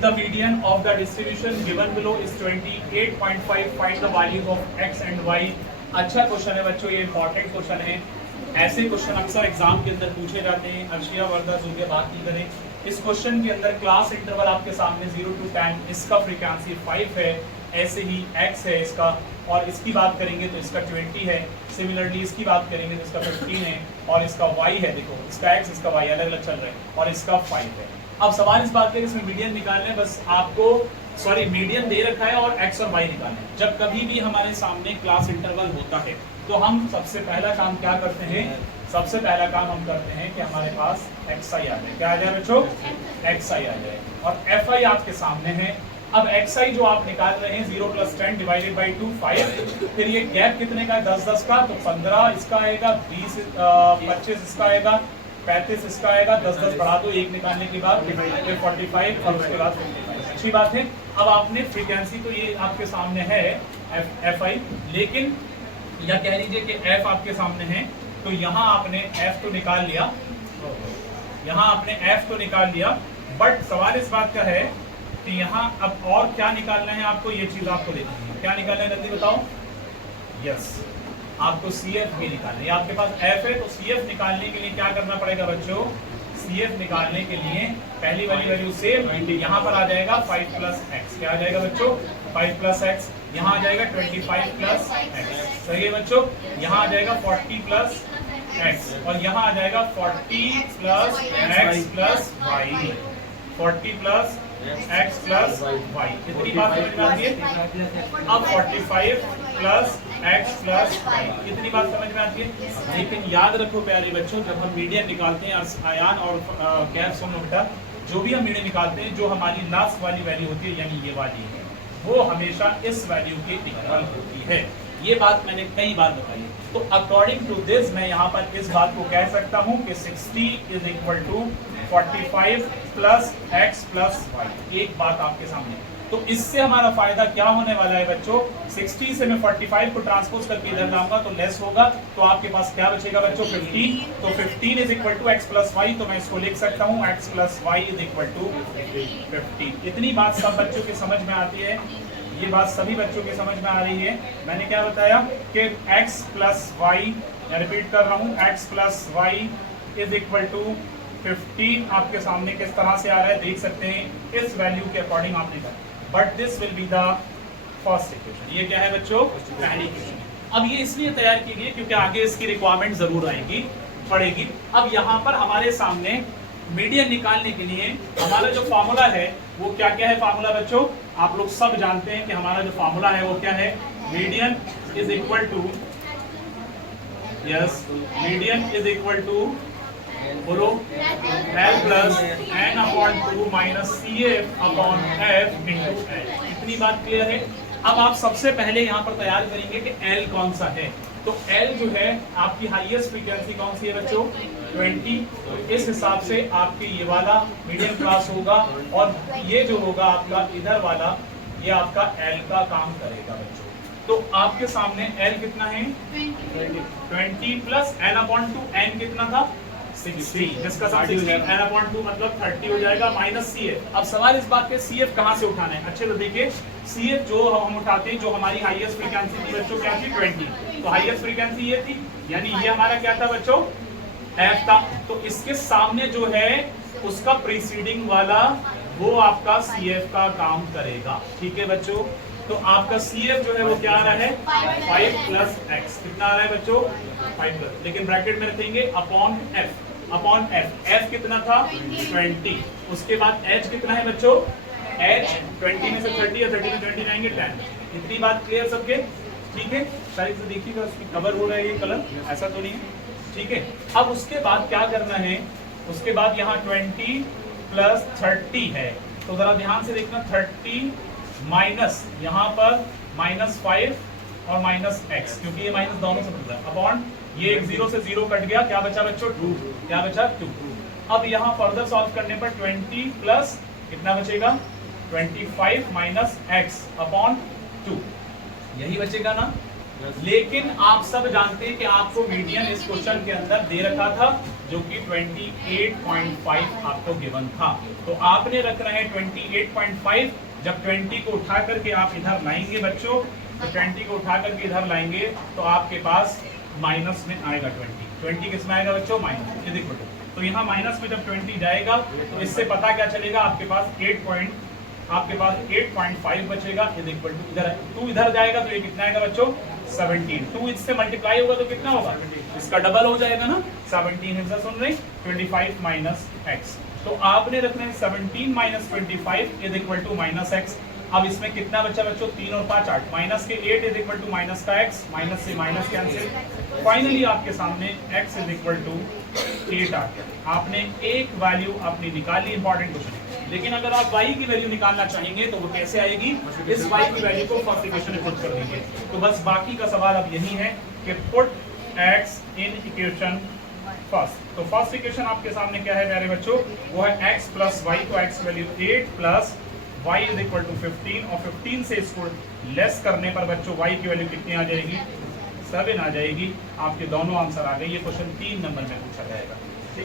If the median of the distribution given below is 28.5, find the values of x and y. अच्छा question है बच्चों, ये important question है। ऐसे question अक्सर एग्जाम के अंदर पूछे जाते हैं। अर्शिया वर्दा जुगे बात नहीं करें। इस क्वेश्चन के अंदर क्लास इंटरवल आपके सामने 0 to 10, इसका फ्रीक्वेंसी 5 है, ऐसे ही x है इसका, और इसकी बात करेंगे तो इसका 20 है। सिमिलरली इसकी बात करेंगे तो इसका 15 है, और इसका y है, देखो इसका x इसका y अलग अलग चल रहा है, और इसका 5 है। अब सवाल इस बात का इसमें मीडियन निकालना है, बस आपको मीडियन दे रखा है और x और y निकालना है। जब कभी भी हमारे सामने क्लास इंटरवल होता है तो हम सबसे पहला काम क्या करते हैं, सबसे पहला काम हम करते हैं कि हमारे पास xi आ जाए। क्या आ जाए बच्चों? xi आ जाए, और fi आपके सामने है। अब xi जो आप निकाल रहे हैं 0 + 10 डिवाइडेड बाई 2 5, फिर ये गैप कितने का है? 10 का, तो 15 इसका आएगा, 20 25 इसका आएगा, 35 इसका आएगा, 10 बढ़ा दो, 1 निकालने के बाद फिर 45 और उसके बाद 55। अच्छी बात है। अब आपने फ्रीक्वेंसी तो ये आपके सामने है fi, लेकिन या कह लीजिए कि f आपके सामने है, तो यहाँ आपने f तो निकाल लिया, यहाँ आपने f तो निकाल लिया, बट सवाल इस बात का है कि यहाँ अब और क्या निकालना है आपको, ये चीज आपको देखनी है। क्या निकालना है जल्दी बताओ? यस, आपको CF भी निकालना है। आपके पास f है, तो CF निकालने के लिए क्या करना पड़ेगा बच्चों? CF निकालने के लिए पहली वाली वैल्यू सेम, यहाँ पर आ जाएगा 5 + x। क्या आ जाएगा बच्चों? 5 + x। यहाँ आ जाएगा 25 + x। सही है बच्चों? यहाँ आ जाएगा 40 + x, और यहाँ आ जाएगा 40 + x + y। 40 + x + y। कितनी बात समझ में आती है? अब 45 + x + y, कितनी बात समझ में आती है? लेकिन याद रखो प्यारे बच्चों, जब हम मीडियन निकालते हैं, आयान और कैप सोम बेटा, जो भी हम मीडियन निकालते हैं, जो हमारी लास्ट वाली वैल्यू होती है, यानी ये वाली है, वो हमेशा इस वैल्यू के इक्वल होती है। ये बात मैंने कई बार बताई। तो अकॉर्डिंग टू दिस मैं यहाँ पर इस बात को कह सकता हूँ कि 60 = 45 + x + y। एक बात आपके सामने, तो इससे हमारा फायदा क्या होने वाला है बच्चों? 60 से मैं 45 को ट्रांसपोज करके इधर लाऊंगा तो लेस होगा, तो आपके पास क्या बचेगा बच्चों? 15। तो 15 = x + y, तो मैं इसको लिख सकता हूँ x + y = 50। इतनी बात सब बच्चों की समझ में आती है? ये बात सभी बच्चों की समझ में आ रही है? मैंने क्या बताया कि x + y, मैं रिपीट कर रहा हूँ, x + y = 15 आपके सामने किस तरह से आ रहा है देख सकते हैं। इस वैल्यू के अकॉर्डिंग आपने कहा, but this will be the first equation. ये क्या है बच्चों? पहली इक्वेशन। अब ये इसलिए तैयार की गई क्योंकि आगे इसकी रिक्वायरमेंट जरूर आएगी, पड़ेगी। अब यहाँ पर हमारे सामने मीडियन निकालने के लिए हमारा जो फॉर्मूला है वो क्या क्या है? फॉर्मूला बच्चों आप लोग सब जानते हैं कि हमारा जो फॉर्मूला है वो क्या है? मीडियन = यस, मीडियन = बोलो L + n/2 - CF/f × L। इतनी बात क्लियर है? अब आप सबसे पहले यहाँ पर तैयार करेंगे कि L कौन सा है। तो L जो है आपकी हाईएस्ट फ्रीक्वेंसी कौन सी है बच्चों? 20। तो इस हिसाब से आपके ये वाला मीडियम क्लास होगा, और ये जो होगा आपका इधर वाला, ये आपका L का काम करेगा बच्चों। तो आपके सामने L कितना है? 20 + n/2, n कितना था? 60, जिसका सम 60, n/2 मतलब 30 हो जाएगा, माइनस CF। अब सवाल इस बात पे CF कहाँ से उठाना है? अच्छे से देखिए, CF जो हम उठाते हैं, जो हमारी हाईएस्ट फ्रीक्वेंसी थी बच्चों क्या थी? 20। तो हाईएस्ट फ्रीक्वेंसी ये थी, यानी ये हमारा क्या था बच्चों? F था। तो इसके सामने जो है उसका प्रीसीडिंग वाला वो आपका CF का काम करेगा। ठीक है बच्चों? तो आपका CF जो है वो क्या आ रहा है? 5 + x। कितना आ रहा है बच्चों? 5+, लेकिन ब्रैकेट में रखेंगे अपॉन f। f कितना था? 20। उसके बाद h कितना है बच्चों? h 20 में से 30 या 30 में 20 जाएंगे 10। इतनी बात क्लियर सबके? ठीक है, साइड से देखिएगा, उसकी कवर हो रहा है ये कलर, ऐसा तो नहीं है? ठीक है। अब उसके बाद क्या करना है? उसके बाद यहाँ 20 + 30 है, तो जरा ध्यान से देखना, 30 माइनस यहाँ पर -5 और -x, क्योंकि ये माइनस दोनों से बन रहा है, अपॉन ये 0 से 0 कट गया, क्या बचा बच्चों? 2। क्या बचा? 2। अब यहाँ फर्दर सॉल्व करने पर 20 प्लस कितना बचेगा? 25 - x अपॉन 2, यही बचेगा ना? लेकिन आप सब जानते हैं कि आपको मीडियन इस क्वेश्चन के अंदर दे रखा था जो कि 28.5 आपको गिवन था। तो आपने रखना है 28.5। जब 20 को उठा करके आप इधर लाएंगे बच्चों, तो 20 को उठा करके इधर लाएंगे तो आपके पास माइनस में आएगा 20 किस में आएगा बच्चों, माइनस इज इक्वल टू। तो यहाँ माइनस में जब 20 जाएगा तो इससे पता क्या चलेगा, आपके पास 8.5 बचेगा इज इक्वल टू, इधर 2 इधर जाएगा तो ये कितना आएगा बच्चों, 17। 2 इससे मल्टीप्लाई होगा तो कितना होगा, इसका डबल हो जाएगा ना, 17 हिस्सा सुन रहे, 25 माइनस एक्स। तो आपने रखना है 17 minus 25 is equal to minus x. अब इसमें कितना बचा बच्चों, 3 और 5 8, माइनस के 8 इज इक्वल टू माइनस का x, माइनस से माइनस कैंसिल, फाइनली आपके सामने x इज इक्वल टू 8 आ गया। आपने एक वैल्यू अपनी निकाली, इंपॉर्टेंट क्वेश्चन है। लेकिन अगर आप y की वैल्यू निकालना चाहेंगे तो वो कैसे आएगी, इस y की वैल्यू को फर्स्ट इक्वेशन में पुट कर दीजिए। तो बस बाकी का सवाल अब यही है कि put x in equation first. तो फर्स्ट इक्वेशन आपके सामने क्या है प्यारे बच्चों, वो है x प्लस वाई, तो x value 8 plus y is equal to 15, और 15 से इसको लेस करने पर बच्चों y की वैल्यू कितनी आ जाएगी, 7 आ जाएगी। आपके दोनों आंसर आ गए। ये क्वेश्चन 3 नंबर में पूछा जाएगा।